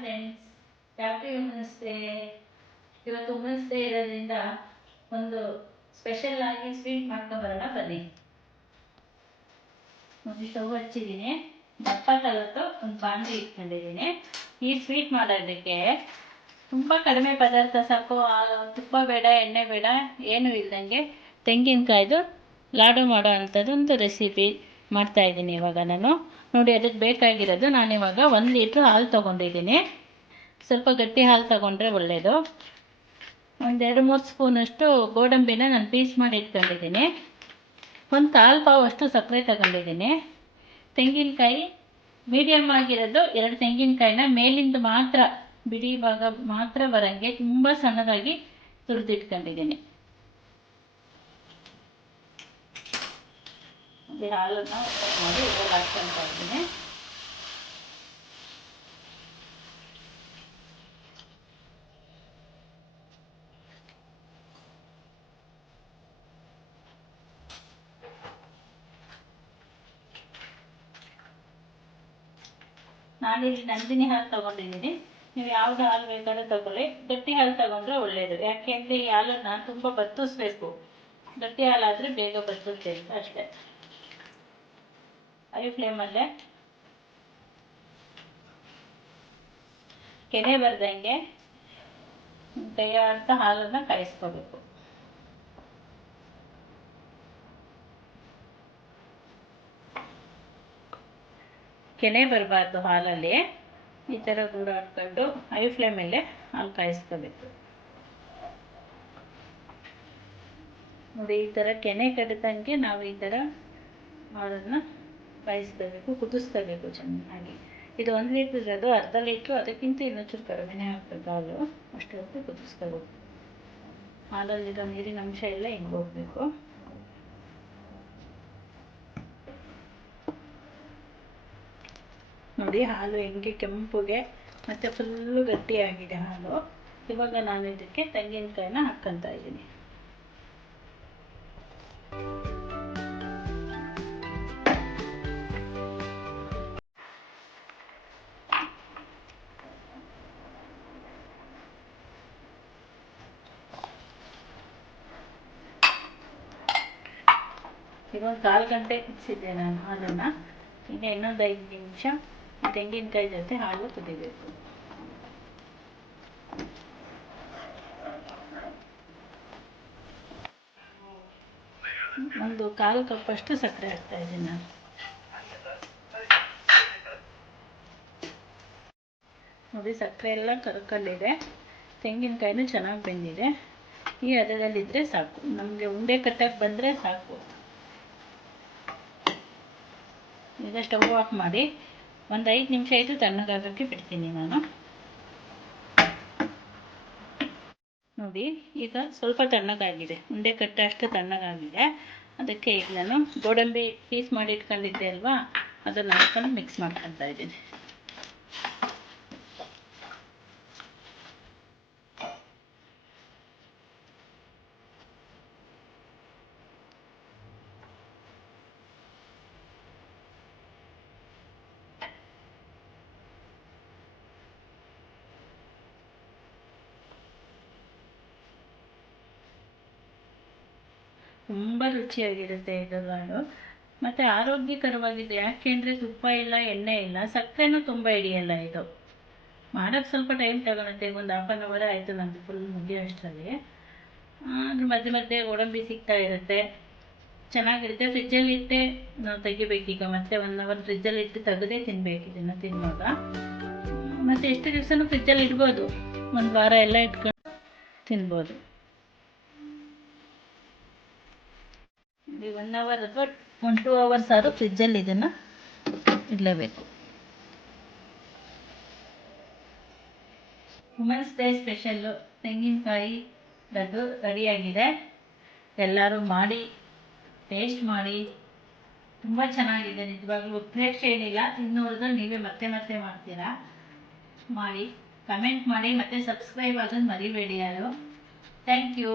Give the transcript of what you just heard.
Friends, happy women's day. ಇವತ್ತು women's day ಇರೋದ್ರಿಂದ ಒಂದು ಸ್ಪೆಷಲ್ ಆಗಿ ಸ್ವೀಟ್ ಮಾಡ್ಕೊಂಬರೋಣ ಬನ್ನಿ. ಒಂದು ಸ್ಟವ್ ಹಚ್ಚಿದ್ದೀನಿ, ದಪ್ಪ ತಗತ್ತು ಒಂದು ಬಾಂಡಿ ಇಟ್ಕೊಂಡಿದ್ದೀನಿ. ಈ ಸ್ವೀಟ್ ಮಾಡೋದಕ್ಕೆ ತುಂಬ ಕಡಿಮೆ ಪದಾರ್ಥ ಸಾಕು. ತುಪ್ಪ ಬೇಡ, ಎಣ್ಣೆ ಬೇಡ, ಏನೂ ಇಲ್ದಂಗೆ ತೆಂಗಿನಕಾಯ್ದು ಲಾಡು ಮಾಡೋ ಅಂಥದ್ದೊಂದು ರೆಸಿಪಿ ಮಾಡ್ತಾಯಿದ್ದೀನಿ ಇವಾಗ ನಾನು. ನೋಡಿ, ಅದಕ್ಕೆ ಬೇಕಾಗಿರೋದು, ನಾನಿವಾಗ 1 ಲೀಟ್ರ್ ಹಾಲು ತೊಗೊಂಡಿದ್ದೀನಿ. ಸ್ವಲ್ಪ ಗಟ್ಟಿ ಹಾಲು ತೊಗೊಂಡ್ರೆ ಒಳ್ಳೆಯದು. ಒಂದು 2-3 ಸ್ಪೂನಷ್ಟು ಗೋಡಂಬಿನ ನಾನು ಪೀಸ್ ಮಾಡಿ ಇಟ್ಕೊಂಡಿದ್ದೀನಿ. ಒಂದು 1/4 ಪಾವಷ್ಟು ಸಕ್ಕರೆ ತಗೊಂಡಿದ್ದೀನಿ. ತೆಂಗಿನಕಾಯಿ ಮೀಡಿಯಮ್ ಆಗಿರೋದು 2 ತೆಂಗಿನಕಾಯಿನ ಮೇಲಿಂದ ಮಾತ್ರ, ಬಿಡಿ ಭಾಗ ಮಾತ್ರ ಬರೋಂಗೆ ತುಂಬ ಸಣ್ಣದಾಗಿ ತುರಿದಿಟ್ಕೊಂಡಿದ್ದೀನಿ. ಹಾಲನ್ನು ಮಾಡಿ ಇದರಲ್ಲಿ ಹಾಕ್ಕೊಳ್ತಾ ಇದ್ದೀನಿ. ನಾನಿಲ್ಲಿ ನಂದಿನಿ ಹಾಲು ತೊಗೊಂಡಿದ್ದೀನಿ. ನೀವು ಯಾವ್ದು ಹಾಲು ಬೇಕಾದ್ರೂ ತಗೊಳ್ಳಿ. ಗಟ್ಟಿ ಹಾಲು ತಗೊಂಡ್ರೆ ಒಳ್ಳೆಯದು, ಯಾಕೆಂದರೆ ಈ ಹಾಲನ್ನು ತುಂಬ ಬತ್ತಿಸ್ಬೇಕು. ಗಟ್ಟಿ ಹಾಲಾದರೆ ಬೇಗ ಬತ್ತುತ್ತೆ ಅಂತ ಅಷ್ಟೇ. ಹೈ ಫ್ಲೇಮಲ್ಲೇ ಕೆನೆ ಬರ್ದಂಗೆ ಕೈಯಾಡ್ತಾ ಹಾಲನ್ನು ಕಾಯಿಸ್ಕೋಬೇಕು. ಕೆನೆ ಬರಬಾರ್ದು ಹಾಲಲ್ಲಿ. ಈ ಥರ ಗೂಡಾಡ್ಕೊಂಡು ಹೈ ಫ್ಲೇಮಲ್ಲೇ ಹಾಲು ಕಾಯಿಸ್ಕೋಬೇಕು. ನೋಡಿ, ಈ ಥರ ಕೆನೆ ಕಡಿದಂಗೆ ನಾವು ಈ ಥರ ಹಾಲನ್ನು ಕಾಯಿಸ್ಕೋಬೇಕು, ಕುದಿಸ್ಕೋಬೇಕು ಚೆನ್ನಾಗಿ. ಇದು 1 ಲೀಟ್ರ್ ಇರೋದು, ಅರ್ಧ ಲೀಟ್ರು, ಅದಕ್ಕಿಂತ ಇನ್ನೊಂಚೂರು ಕಡಿಮೆನೇ ಹಾಕ್ಬೇಕು ಹಾಲು. ಅಷ್ಟೊತ್ತು ಕುದಿಸ್ಕೋಬೇಕು. ಹಾಲಲ್ಲಿರೋ ನೀರಿನ ಅಂಶ ಎಲ್ಲ ಹಿಂಗೆ ಹೋಗಬೇಕು. ನೋಡಿ, ಹಾಲು ಹೆಂಗೆ ಕೆಂಪುಗೆ ಮತ್ತು ಫುಲ್ಲು ಗಟ್ಟಿಯಾಗಿದೆ ಹಾಲು. ಇವಾಗ ನಾನು ಇದಕ್ಕೆ ತೆಂಗಿನಕಾಯಿನ ಹಾಕ್ಕೊತಾ ಇದ್ದೀನಿ. ಇವಾಗ 1/4 ಗಂಟೆ ಕುದಿಸಿದ್ದೆ ನಾನು ಹಾಲನ್ನು. ಈಗ ಇನ್ನೊಂದು 5 ನಿಮಿಷ ತೆಂಗಿನಕಾಯಿ ಜೊತೆ ಹಾಲು ಕುದಿಬೇಕು. ಒಂದು 1/4 ಕಪ್ಪಷ್ಟು ಸಕ್ಕರೆ ಹಾಕ್ತಾ ಇದ್ದೀನಿ ನಾನು. ನೋಡಿ, ಸಕ್ಕರೆ ಎಲ್ಲ ಕರ್ಕೊಂಡಿದೆ, ತೆಂಗಿನಕಾಯಿನೂ ಚೆನ್ನಾಗಿ ಬೆಂದಿದೆ. ಈ ಹದದಲ್ಲಿದ್ದರೆ ಸಾಕು, ನಮಗೆ ಉಂಡೆ ಕಟ್ಟಕ್ಕೆ ಬಂದರೆ ಸಾಕು. ಈಗ ಸ್ಟವ್ ಆಫ್ ಮಾಡಿ ಒಂದು 5 ನಿಮಿಷ ಆಯಿತು, ತಣ್ಣಗಾಗೋಕ್ಕೆ ಬಿಡ್ತೀನಿ ನಾನು. ನೋಡಿ, ಈಗ ಸ್ವಲ್ಪ ತಣ್ಣಗಾಗಿದೆ, ಉಂಡೆ ಕಟ್ಟೋಷ್ಟು ತಣ್ಣಗಾಗಿದೆ. ಅದಕ್ಕೆ ಈಗ ನಾನು ಗೋಡಂಬಿ ಪೀಸ್ ಮಾಡಿ ಇಟ್ಕೊಂಡಿದ್ದೆ ಅಲ್ವಾ, ಅದನ್ನು ಹಾಕ್ಕೊಂಡು ಮಿಕ್ಸ್ ಮಾಡ್ಕೊತಾ ಇದ್ದೀನಿ. ತುಂಬ ರುಚಿಯಾಗಿರುತ್ತೆ ಇದು ಲಾಡು, ಮತ್ತು ಆರೋಗ್ಯಕರವಾಗಿದೆ. ಯಾಕೆಂದರೆ ತುಪ್ಪ ಇಲ್ಲ, ಎಣ್ಣೆ ಇಲ್ಲ, ಸಕ್ಕರೆನೂ ತುಂಬ ಹಿಡಿಯಲ್ಲ. ಇದು ಮಾಡೋಕ್ಕೆ ಸ್ವಲ್ಪ ಟೈಮ್ ತಗೊಳುತ್ತೆ, ಒಂದು 1/2 ಅವರ್ ಆಯಿತು ನಂದು ಫುಲ್ ಮುಗಿಯೋ ಅಷ್ಟರಲ್ಲಿ. ಅದ್ರ ಮಧ್ಯೆ ಮಧ್ಯೆ ಗೋಡಂಬಿ ಸಿಗ್ತಾ ಇರುತ್ತೆ, ಚೆನ್ನಾಗಿರುತ್ತೆ. ಫ್ರಿಜ್ಜಲ್ಲಿ ಇಟ್ಟೆ ನಾವು ತೆಗಿಬೇಕೀಗ, ಮತ್ತೆ 1 ಅವರ್ ಫ್ರಿಜ್ಜಲ್ಲಿ ಇಟ್ಟು ತೆಗೆದೇ ತಿನ್ನಬೇಕು ಇದನ್ನು ತಿನ್ನುವಾಗ. ಮತ್ತು ಎಷ್ಟು ದಿವಸನೂ ಫ್ರಿಜ್ಜಲ್ಲಿ ಇಡ್ಬೋದು, 1 ವಾರ ಎಲ್ಲ ಇಟ್ಕೊಂಡು ತಿನ್ಬೋದು. 1 ಅವರ್ ಅಥವಾ 1-2 ಅವರ್ಸ್ ಆದರೂ ಫ್ರಿಜ್ಜಲ್ಲಿ ಇದನ್ನು ಇಡಲೇಬೇಕು. ವುಮೆನ್ಸ್ ಡೇ ಸ್ಪೆಷಲ್ಲು ತೆಂಗಿನಕಾಯಿ ಲಡ್ಡು ರೆಡಿಯಾಗಿದೆ. ಎಲ್ಲರೂ ಮಾಡಿ ಟೇಸ್ಟ್ ಮಾಡಿ, ತುಂಬ ಚೆನ್ನಾಗಿದೆ ನಿಜವಾಗ್ಲೂ. ಉತ್ಪ್ರೇಕ್ಷೆ ಏನಿಲ್ಲ, ತಿನ್ನೋದು ನೀವೇ ಮತ್ತೆ ಮತ್ತೆ ಮಾಡ್ತೀರಾ. ಮಾಡಿ ಕಮೆಂಟ್ ಮಾಡಿ, ಮತ್ತು ಸಬ್ಸ್ಕ್ರೈಬ್ ಆಗೋದು ಮರಿಬೇಡಿ ಯಾರು. Thank you.